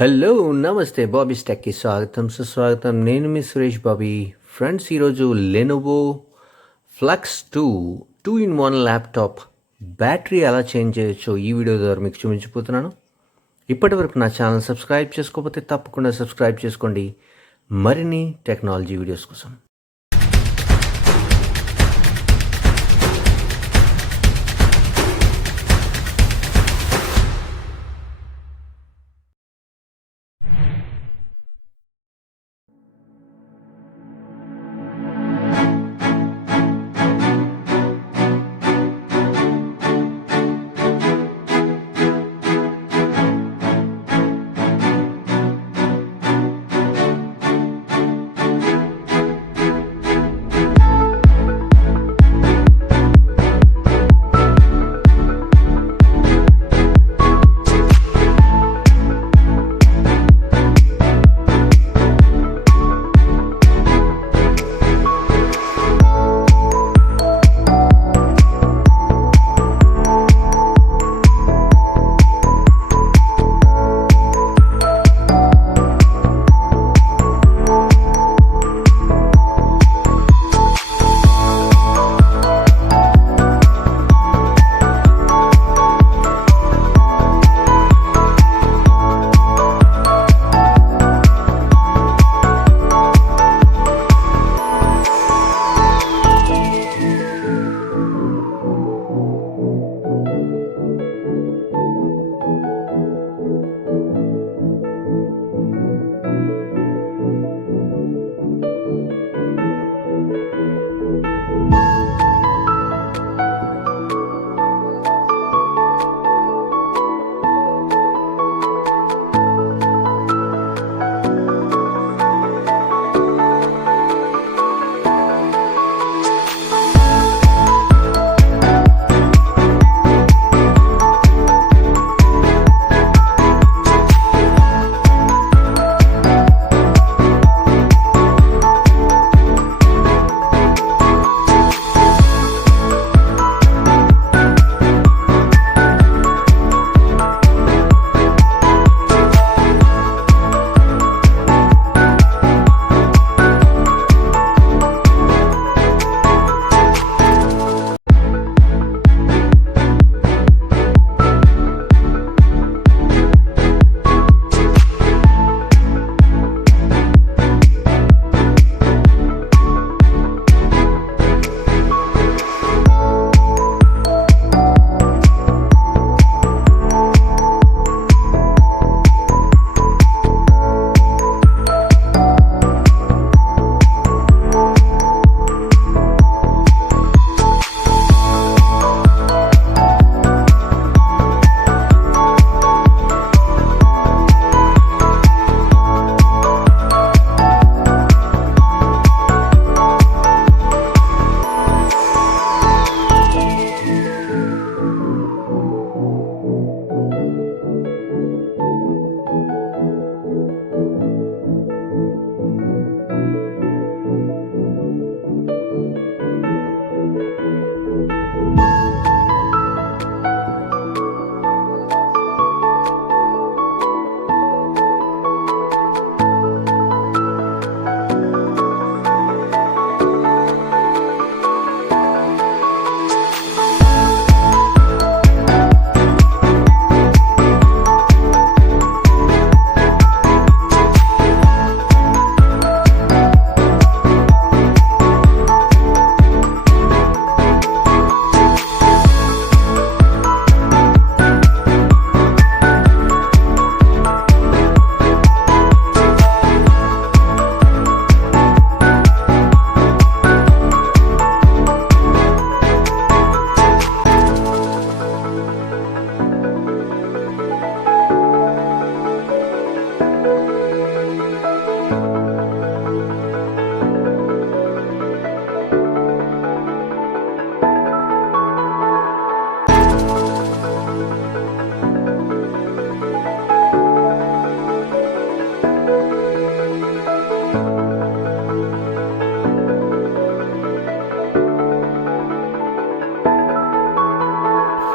Hello! నమస్తే. బాబీస్టెక్‌కి స్వాగతం, సుస్వాగతం. నేను మీ సురేష్ బాబీ. ఫ్రెండ్స్, ఈరోజు Lenovo Flex 2 in 1 laptop battery ఎలా చేంజ్ చేయొచ్చో ఈ వీడియో ద్వారా మీకు చూపించబోతున్నాను. ఇప్పటివరకు నా ఛానల్ సబ్స్క్రైబ్ చేసుకోకపోతే తప్పకుండా సబ్స్క్రైబ్ చేసుకోండి మరిన్ని టెక్నాలజీ వీడియోస్ కోసం.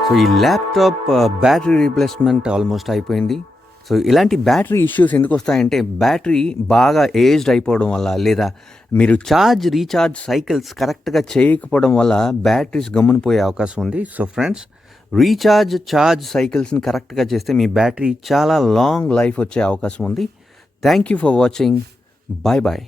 సో ఈ ల్యాప్టాప్ బ్యాటరీ రీప్లేస్మెంట్ ఆల్మోస్ట్ అయిపోయింది. సో ఇలాంటి బ్యాటరీ ఇష్యూస్ ఎందుకు వస్తాయంటే బ్యాటరీ బాగా ఏజ్డ్ అయిపోవడం వల్ల లేదా మీరు రీఛార్జ్ సైకిల్స్ కరెక్ట్గా చేయకపోవడం వల్ల బ్యాటరీస్ గమ్మునిపోయే అవకాశం ఉంది. సో ఫ్రెండ్స్, ఛార్జ్ సైకిల్స్ని కరెక్ట్గా చేస్తే మీ బ్యాటరీ చాలా లాంగ్ లైఫ్ వచ్చే అవకాశం ఉంది. Thank you for watching. Bye bye.